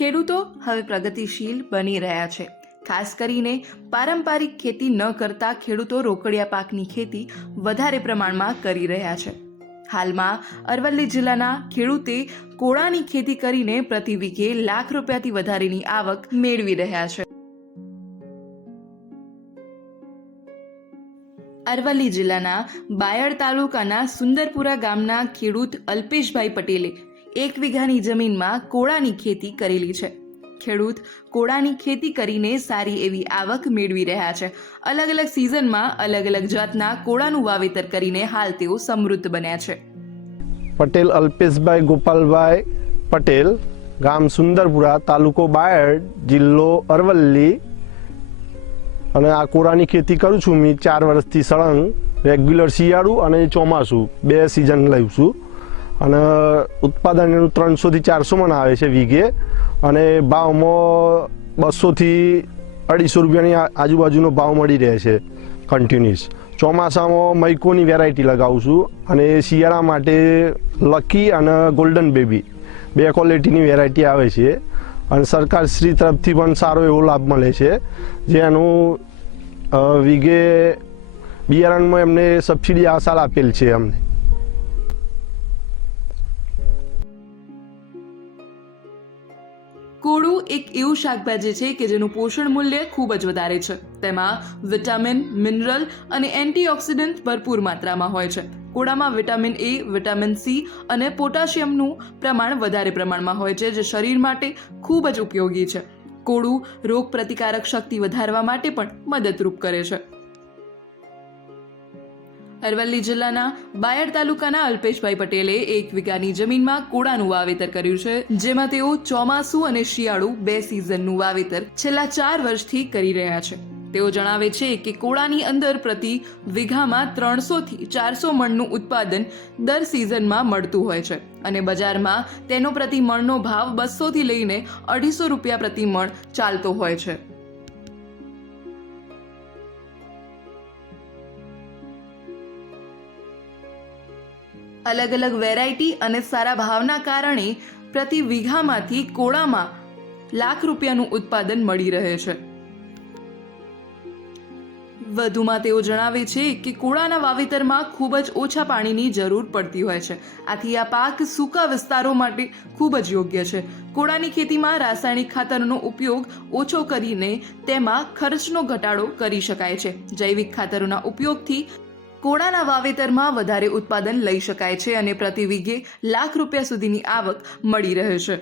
ખેડૂતો હવે પ્રગતિશીલ બની રહ્યા છે। ખાસ કરીને પારંપરિક ખેતી ન કરતા ખેડૂતો રોકડિયા પાકની ખેતી વધારે પ્રમાણમાં કરી રહ્યા છે। હાલમાં અરવલ્લી જિલ્લાના ખેડૂતે કોળાની ખેતી કરીને પ્રતિ વીઘે લાખ રૂપિયાથી વધારેની આવક મેળવી રહ્યા છે। અરવલ્લી જિલ્લાના બાયડ તાલુકાના સુંદરપુરા ગામના ખેડૂત અલ્પેશભાઈ પટેલે 1 વીઘાની જમીનમાં કોળાની ખેતી કરેલી છે। ખેડૂત કોળાની ખેતી કરીને સારી એવી આવક મેળવી રહ્યા છે। અલગ અલગ સિઝનમાં અલગ અલગ જાતના કોળાનું વાવેતર કરીને હાલ તેઓ સમૃદ્ધ બન્યા છે। પટેલ અલ્પેશભાઈ ગોપાલભાઈ પટેલ, ગામ સુંદરપુરા, તાલુકો બાયડ, જિલ્લો અરવલ્લી, અને આ કોળાની ખેતી કરું છું। મેં 4 વર્ષથી સળંગ રેગ્યુલર શિયાળુ અને ચોમાસું 2 સિઝન લઉં છું, અને ઉત્પાદન એનું 300 થી 400 મણ આવે છે વીઘે, અને ભાવમાં 200 થી 250 રૂપિયાની આજુબાજુનો ભાવ મળી રહે છે કન્ટિન્યુઅસ। ચોમાસામાં મૈકોની વેરાયટી લગાવું છું, અને શિયાળા માટે લકી અને ગોલ્ડન બેબી 2 ક્વોલિટીની વેરાયટી આવે છે, અને સરકારશ્રી તરફથી પણ સારો એવો લાભ મળે છે, જેનું વીઘે બિયારણમાં એમને સબસિડી આ સાલ આપેલ છે અમને। કોળું એક એવું શાકભાજી છે કે જેનું પોષણ મૂલ્ય ખૂબ જ વધારે છે। તેમાં વિટામિન, મિનરલ અને એન્ટીઓક્સિડન્ટ ભરપૂર માત્રામાં હોય છે। કોળામાં વિટામિન એ, વિટામિન સી અને પોટેશિયમનું પ્રમાણ વધારે પ્રમાણમાં હોય છે, જે શરીર માટે ખૂબ જ ઉપયોગી છે। કોળું રોગ પ્રતિકારક શક્તિ વધારવા માટે પણ મદદરૂપ કરે છે। અરવલ્લી જિલ્લાના બાયડ તાલુકાના અલ્પેશભાઈ પટેલે 1 વીઘાની જમીનમાં કોળાનું વાવેતર કર્યું છે, જેમાં તેઓ ચોમાસું અને શિયાળુ 2 સિઝનનું વાવેતર છેલ્લા 4 વર્ષથી કરી રહ્યા છે। તેઓ જણાવે છે કે કોળાની અંદર પ્રતિ વીઘામાં 300 થી 400 મણનું ઉત્પાદન દર સિઝનમાં મળતું હોય છે, અને બજારમાં તેનો પ્રતિ મણનો ભાવ 200 થી લઈને 250 રૂપિયા પ્રતિ મણ ચાલતો હોય છે। અલગ અલગ વેરાયટી અને સારા ભાવના કારણે પ્રતિ વીઘામાંથી કોળામાં લાખ રૂપિયાનું ઉત્પાદન મળી રહે છે। વધુમાં તેઓ જણાવે છે કે કોળાના વાવેતરમાં ખૂબ જ ઓછા પાણીની જરૂર પડતી હોય છે, આથી આ પાક સૂકા વિસ્તારો માટે ખૂબ જ યોગ્ય છે। કોળાની ખેતીમાં રાસાયણિક ખાતરનો ઉપયોગ ઓછો કરીને તેમાં ખર્ચનો ઘટાડો કરી શકાય છે। જૈવિક ખાતરોના ઉપયોગથી કોળાના વાવેતરમાં વધારે ઉત્પાદન લઈ શકાય છે, અને પ્રતિ વીઘે લાખ રૂપિયા સુધીની આવક મળી રહે છે।